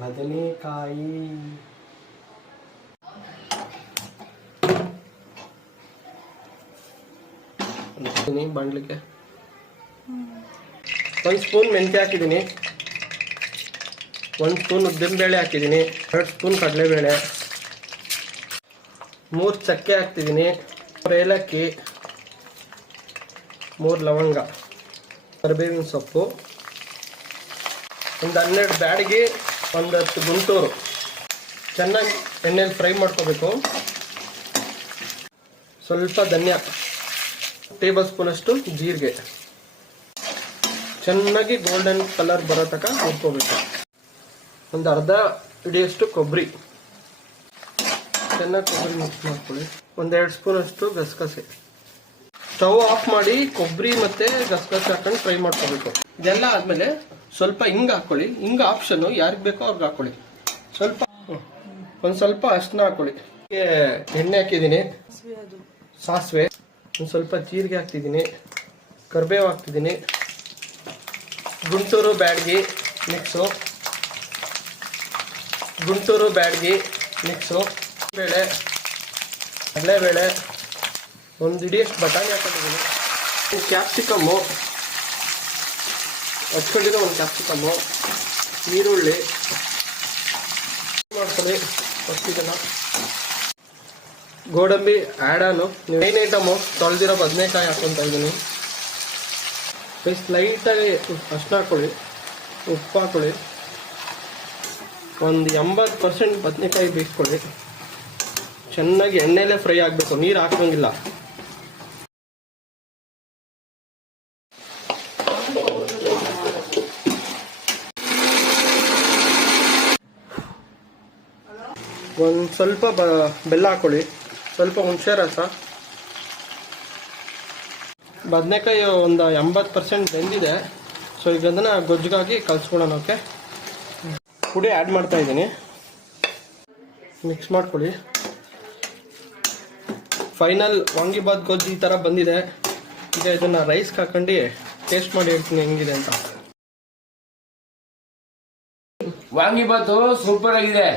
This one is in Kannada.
ಬದನೆಕಾಯಿ ಬಾಣಲಿಗೆ 1 ಸ್ಪೂನ್ ಮೆಂತ್ಯ ಹಾಕಿದ್ದೀನಿ, 1 ಸ್ಪೂನ್ ಉದ್ದಿನಬೇಳೆ ಹಾಕಿದ್ದೀನಿ, 2 ಸ್ಪೂನ್ ಕಡಲೆಬೇಳೆ, 3 ಚಕ್ಕೆ ಹಾಕ್ತಿದ್ದೀನಿ, 3 ಏಲಕ್ಕಿ, 3 ಲವಂಗ, ಕರಿಬೇವಿನ ಸೊಪ್ಪು, ಒಂದು 12 ಬ್ಯಾಡಿಗೆ, ಒಂದು 10 ಗುಂಟೂರು. ಚೆನ್ನಾಗಿ ಎಣ್ಣೆಯಲ್ಲಿ ಫ್ರೈ ಮಾಡ್ಕೋಬೇಕು. ಸ್ವಲ್ಪ ಧನಿಯಾ, ಟೇಬಲ್ ಸ್ಪೂನ್ ಅಷ್ಟು ಜೀರಿಗೆ, ಚೆನ್ನಾಗಿ ಗೋಲ್ಡನ್ ಕಲರ್ ಬರೋ ತನಕ ಹುರ್ಕೋಬೇಕು. ಒಂದು ಅರ್ಧ ಹಿಡಿಯಷ್ಟು ಕೊಬ್ಬರಿ, ಚೆನ್ನಾಗಿ ಕೊಬ್ಬರಿ ಮಿಕ್ಸ್ ಮಾಡ್ಕೊಳ್ಳಿ. 1-2 ಸ್ಪೂನ್ ಅಷ್ಟು ಗಸಗಸೆ. ಸ್ಟವ್ ಆಫ್ ಮಾಡಿ ಕೊಬ್ಬರಿ ಮತ್ತೆ ಗಸಗಸೆ ಹಾಕೊಂಡು ಫ್ರೈ ಮಾಡ್ಕೋಬೇಕು. ಇದೆಲ್ಲ ಆದ್ಮೇಲೆ ಸ್ವಲ್ಪ ಹಿಂಗ್ ಹಾಕೊಳ್ಳಿ. ಹಿಂಗ್ ಆಪ್ಷನ್, ಯಾರಿಗೆ ಬೇಕೋ ಅವ್ರಿಗೆ ಹಾಕೊಳ್ಳಿ. ಸ್ವಲ್ಪ ಅರ್ಶಿನ ಹಾಕೊಳ್ಳಿ. ಎಣ್ಣೆ ಹಾಕಿದ್ದೀನಿ, ಸಾಸಿವೆ, ಒಂದು ಸ್ವಲ್ಪ ಜೀರಿಗೆ ಹಾಕ್ತಿದ್ದೀನಿ, ಕರಿಬೇವು ಹಾಕ್ತಿದ್ದೀನಿ, ಗುಂಟೂರು ಬ್ಯಾಡಗಿ ಮಿಕ್ಸು, ಬೇಳೆ, ಕಡಲೆಬೇಳೆ, 1 ಹಿಡಿಯಷ್ಟು ಬಟಾಣಿ ಹಾಕೊಂಡಿದ್ದೀನಿ, ಕ್ಯಾಪ್ಸಿಕಮ್ಮು ಹಚ್ಕೊಂಡಿರೋ 1 ಕ್ಯಾಪ್ಸಿಕಮ್ಮು, ಈರುಳ್ಳಿ ಮಾಡ್ಕೊಳ್ಳಿ. ಇದನ್ನು ಗೋಡಂಬಿ ಆ್ಯಡಾನು, ಮೇನ್ ಐಟಮು ತೊಳೆದಿರೋ ಬದನೆಕಾಯಿ ಹಾಕ್ಕೊತಾ ಇದ್ದೀನಿ. ಲೈಟಾಗಿ ಅರ್ಶಿನ ಹಾಕೊಳ್ಳಿ, ಉಪ್ಪು ಹಾಕೊಳ್ಳಿ, ಒಂದು 80% ಬದನೆಕಾಯಿ ಬೇಯಿಸ್ಕೊಳ್ಳಿ. ಚೆನ್ನಾಗಿ ಎಣ್ಣೆಲೇ ಫ್ರೈ ಆಗಬೇಕು, ನೀರು ಹಾಕೋಂಗಿಲ್ಲ. ಒಂದು ಸ್ವಲ್ಪ ಬೆಲ್ಲ ಹಾಕೊಳ್ಳಿ, ಸ್ವಲ್ಪ ಹುಣಸೆ ರಸ. ಬದನೆಕಾಯಿ ಒಂದು 80% ಬೆಂದಿದೆ. ಸೊ ಈಗ ಅದನ್ನು ಗೊಜ್ಜಿಗಾಗಿ ಕಲಿಸ್ಕೊಳ್ಳೋಣ. ಓಕೆ, ಪುಡಿ ಆ್ಯಡ್ ಮಾಡ್ತಾ ಇದ್ದೀನಿ, ಮಿಕ್ಸ್ ಮಾಡ್ಕೊಳ್ಳಿ. ಫೈನಲ್ ವಾಂಗಿಬಾತ್ ಗೊಜ್ಜು ಈ ಥರ ಬಂದಿದೆ. ಈಗ ಇದನ್ನು ರೈಸ್ಗೆ ಹಾಕೊಂಡು ಟೇಸ್ಟ್ ಮಾಡಿ ಹೇಳ್ತೀನಿ ಹೆಂಗಿದೆ ಅಂತ. ವಾಂಗಿಬಾತು ಸೂಪರ್ ಆಗಿದೆ.